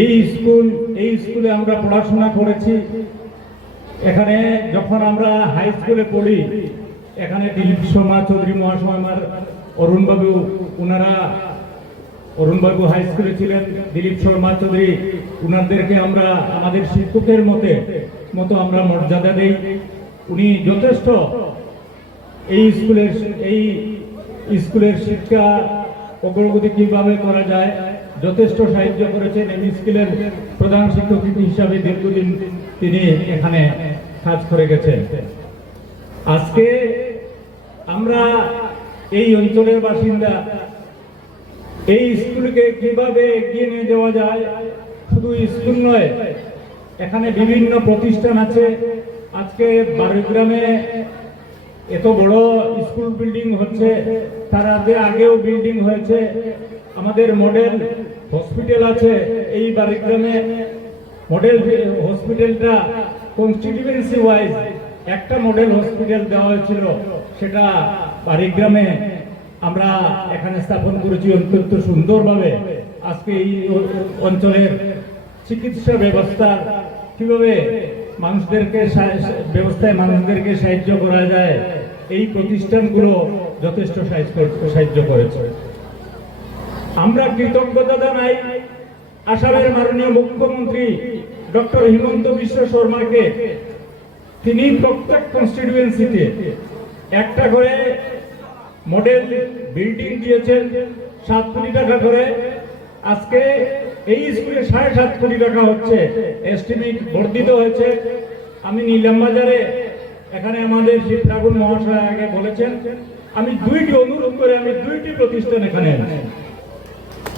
এই স্কুল, এই স্কুলে আমরা পড়াশোনা করেছি। এখানে যখন আমরা হাই স্কুলে পড়ি, এখানে দিলীপ শর্মা চৌধুরী মহাশয় আমার, অরুণবাবু ওনারা অরুণবাবু হাই স্কুলে ছিলেন, দিলীপ শর্মা চৌধুরী ওনাদেরকে আমরা আমাদের শিক্ষকের মতে, মতো আমরা মর্যাদা দেই। উনি যথেষ্ট এই স্কুলের এই স্কুলের শিক্ষা অগ্রগতি কীভাবে করা যায় যথেষ্ট সাহায্য করেছেন এই স্কুলের প্রধান শিক্ষক হিসাবে দীর্ঘদিন তিনি এখানে কাজ করে গেছেন। আজকে আমরা এই অঞ্চলের বাসিন্দা, এই স্কুলকে কীভাবে এগিয়ে নিয়ে যাওয়া যায় শুধু স্কুল নয়, এখানে বিভিন্ন প্রতিষ্ঠান আছে। আজকে বারুগ্রামে এত বড় স্কুল বিল্ডিং হচ্ছে, তার আগে আগেও বিল্ডিং হয়েছে। আমাদের মডেল হসপিটাল আছে, এই বারিগ্রামে মডেল হসপিটালটা কনস্টিটিউয়েন্সি ওয়াইজ একটা মডেল হসপিটাল দেওয়া হয়েছিল। সেটা বারিগ্রামে আমরা এখানে স্থাপন করেছি অত্যন্ত সুন্দরভাবে। আজকে এই অঞ্চলের চিকিৎসা ব্যবস্থা কীভাবে মানুষদেরকে ব্যবস্থায় মানুষদেরকে সাহায্য করা যায়, এই প্রতিষ্ঠানগুলো যথেষ্ট সাহায্য করেছে। আমরা কৃতজ্ঞতা জানাই আসামের মাননীয় মুখ্যমন্ত্রী ডক্টর হিমন্ত বিশ্ব শর্মাকে। তিনি প্রত্যেক কনস্টিটিউয়েন্সিতে একটা করে মডেল বিল্ডিং দিয়েছেন, সাত কোটি টাকা করে। আজকে এই স্কুলে সাড়ে সাত কোটি টাকা হচ্ছে এস্টিমেট বর্ধিত হয়েছে। আমি নীলাম বাজারে, এখানে আমাদের শিব ঠাকুর মহাশয় আগে বলেছেন, আমি দুইটি অনুরোধ করে আমি দুইটি প্রতিষ্ঠান এখানে আনছি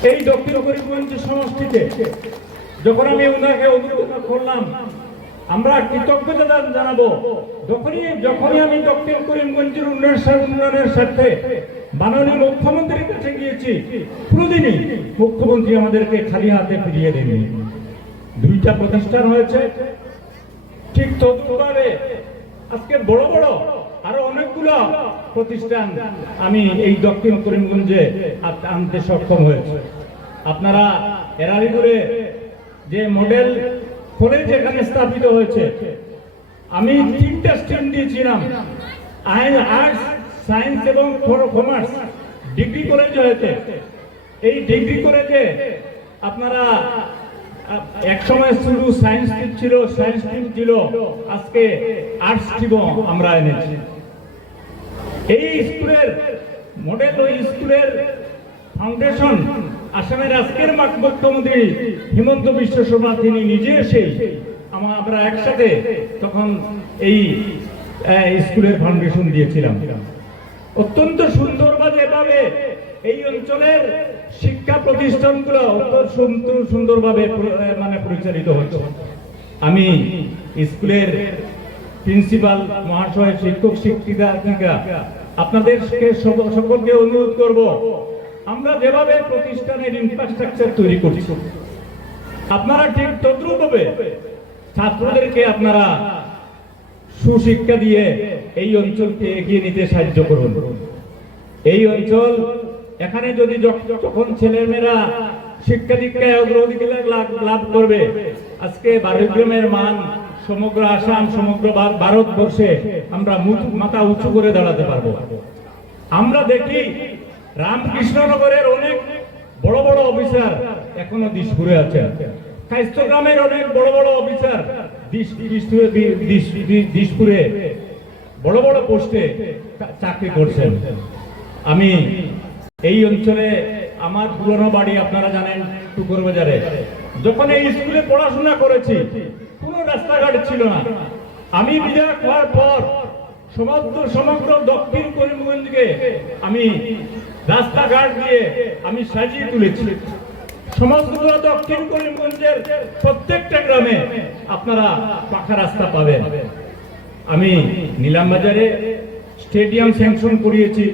এই দক্ষিণ করিমগঞ্জ সমষ্টিতে যখন আমি ওনাকে অনুরোধ করলাম, আমরা কৃতজ্ঞতা জান- জানাব। যখনই যখনই আমি দক্ষিণ করিমগঞ্জের উন্নয়নের সা- উন্নয়নের স্বার্থে মাননীয় মুখ্যমন্ত্রীর কাছে গিয়েছি কোনোদিনই মুখ্যমন্ত্রী আমাদেরকে খালি হাতে ফিরিয়ে দেননি দুইটা প্রতিষ্ঠান হয়েছে। ঠিক তদ্রুপভাবে আজকে বড় বড় আরও অনেকগুলো প্রতিষ্ঠান আমি এই দক্ষিণ করিমগঞ্জে আনতে সক্ষম হয়েছে। আপনারা এরালিপুরে যে মডেল কলেজ এখানে স্থাপিত হয়েছে, আমি তিনটা স্ট্রিম দিয়েছিলাম। আর্টস, সায়েন্স এবং কমার্স ডিগ্রি কলেজ হয়েছে। এই ডিগ্রি কলেজে আপনারা এক সময় শুধু সায়েন্স টিম ছিল, সায়েন্স টিম ছিল। আজকে আর্টস টিমও আমরা এনেছি। এই স্কুলের, মডেল ওই স্কুলের ফাউন্ডেশন আসামের আজকের মুখ্যমন্ত্রী হিমন্ত বিশ্ব শর্মা, তিনি নিজে এসে আমা- আমরা একসাথে তখন এই স্কুলের ফাউন্ডেশন দিয়েছিলাম। অত্যন্ত সুন্দরভাবে এভাবে এই অঞ্চলের শিক্ষা প্রতিষ্ঠানগুলো সুন্দরভাবে মানে পরিচালিত হচ্ছে। আমি স্কুলের প্রিন্সিপাল, মহাশয়, শিক্ষক, শিক্ষিকা আপনাদেরকে সকলকে অনুরোধ করব, আমরা যেভাবে প্রতিষ্ঠানের ইনফ্রাস্ট্রাকচার তৈরি করছি, আপনারা ঠিক তদ্রুপ হবে ছাত্রদেরকে আপনারা সুশিক্ষা দিয়ে এই অঞ্চলকে এগিয়ে নিতে সাহায্য করুন। এই অঞ্চল, এখানে যদি যখ- যখন ছেলেমেয়েরা শিক্ষা দীক্ষায় অগ্রগতি লাভ করবে, আজকে বারুগ্রামের মান সমগ্র আসাম, সমগ্র ভারতবর্ষে আমরা মাথা উঁচু করে দাঁড়াতে পারব। আমরা দেখি রামকৃষ্ণনগরের অনেক বড় বড় অফিসার এখনও দিশ ঘুরে আছে। কাইস্তগ্রামের অনেক বড় বড় অফিসার দিশ- দিশপুরে বড় বড় পোস্টে চাকরি করছেন। আমি এই অঞ্চলে আমার পুরনো বাড়ি আপনারা জানেন টুকুর বাজারে যখন এই স্কুলে পড়াশোনা করেছি রাস্তাঘাট ছিল না। আমি বিধায়ক হওয়ার পর সমগ্র সমগ্র দক্ষিণ করিমগঞ্জকে আমি রাস্তাঘাট দিয়ে আমি সাজিয়ে তুলেছি। সমগ্র দক্ষিণ করিমগঞ্জের প্রত্যেকটা গ্রামে আপনারা পাকা রাস্তা পাবেন। আমি নিলাম বাজারে স্টেডিয়াম স্যাংশন করিয়েছি।